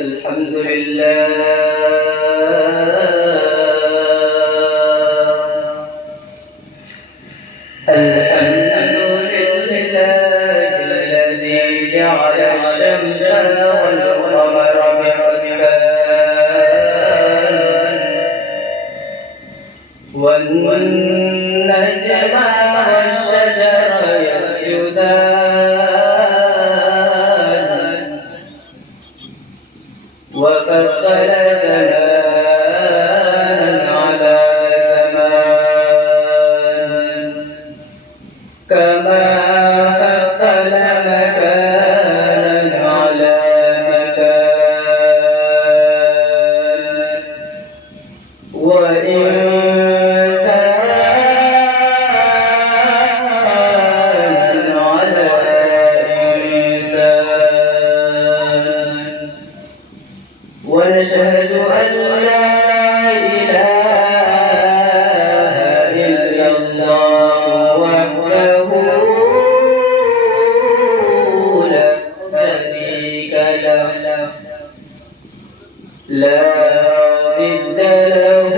الحمد لله الذي جعل الشمس والقمر بحسبان والنجم والشجر يسجدان وفضل زمانا على زمان كما فضل مكانا على مكان وإنسانا على إنسان ونشهد أن لا إله إلا الله وحده لا شريك له لا ضد له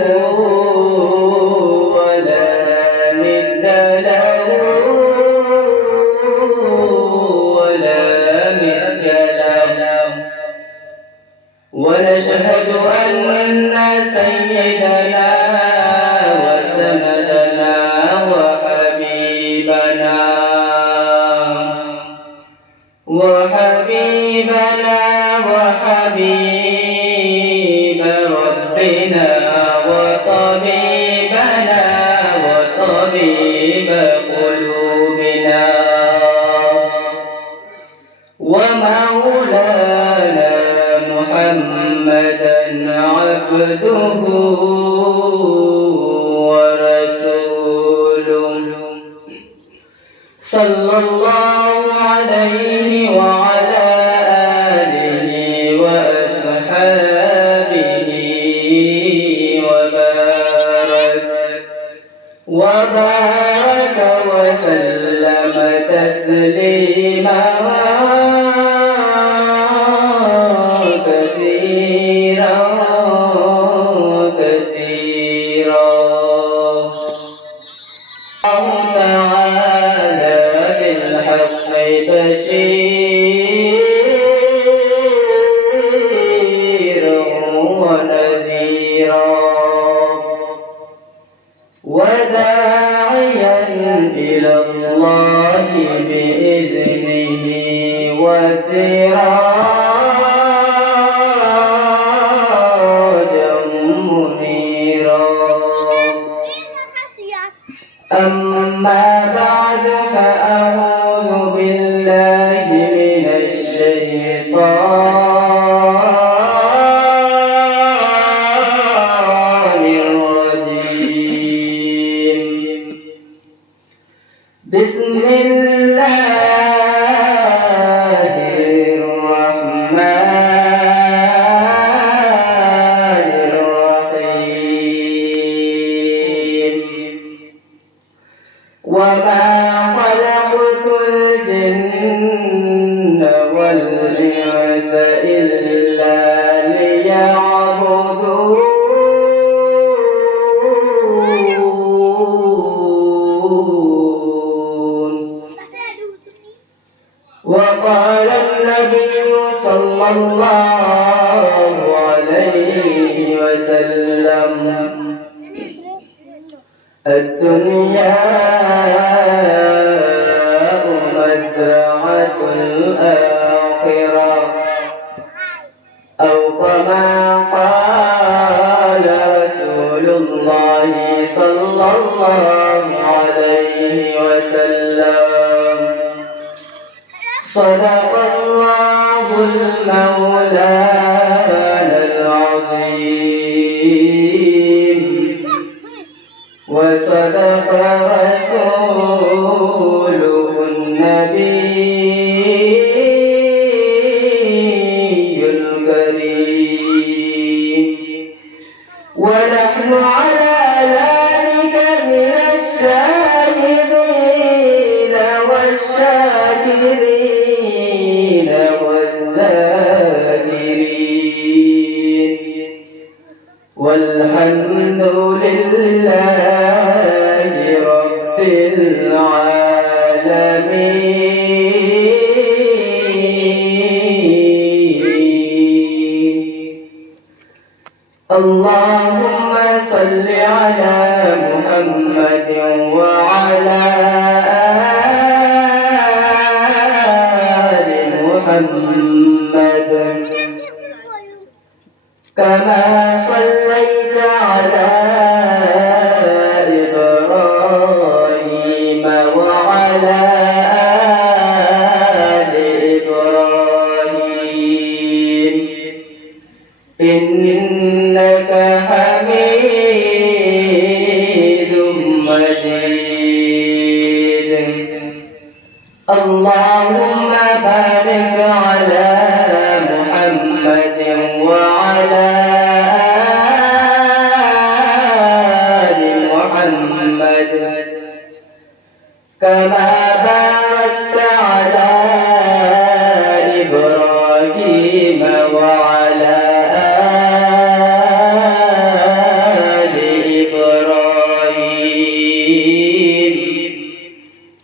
ولا ند له ولا مثل له ونشهد أن سيدنا وسندنا وحبيب ربنا وطبيبنا وطبيب قلوبنا ومولانا محمدا عبده ورسوله صلى الله عليه وعلى آله وأصحابه وبارك وسلم تسليما كثيرا الله تعالى بالحق بشيرا ونذيرا وداعيا إلى الله بإذنه وسراجا منيرا أما بعد فأعوذ بالله من الشيطان الرجيم بسم الله الرحمن الرحيم وما خلقت الجن والإنس إلا ليعبدون وقال النبي صلى الله عليه وسلم الدنيا مزرعة الآخرة أو كما قال رسول الله صلى الله عليه وسلم صدق الله المولانا العظيم وصدق رسوله النبي الكريم ونحن على ذلك من الشاهدين والشاكرين والذاكرين اللهم صل على محمد وعلى آل محمد كما صليت على إبراهيم وعلى آل إبراهيم إنك حميد مجيد اللهم بارك على محمد وعلى آل محمد كما باركت على إبراهيم وعلى آل إبراهيم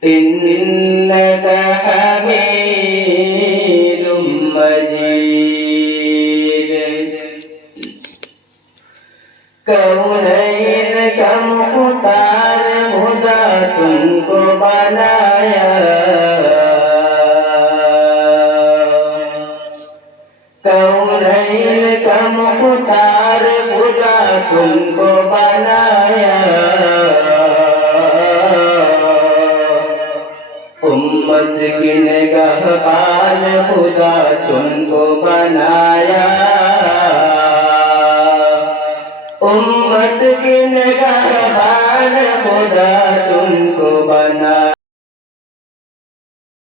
إنك حميد مجيد कौनैन का मुख्तार खुदा तुमको बनाया कौनैन का मुख्तार खुदा तुमको बनाया उम्मत की निगाहबान खुदा तुमको बनाया उम्मत की निगाहबान खुदा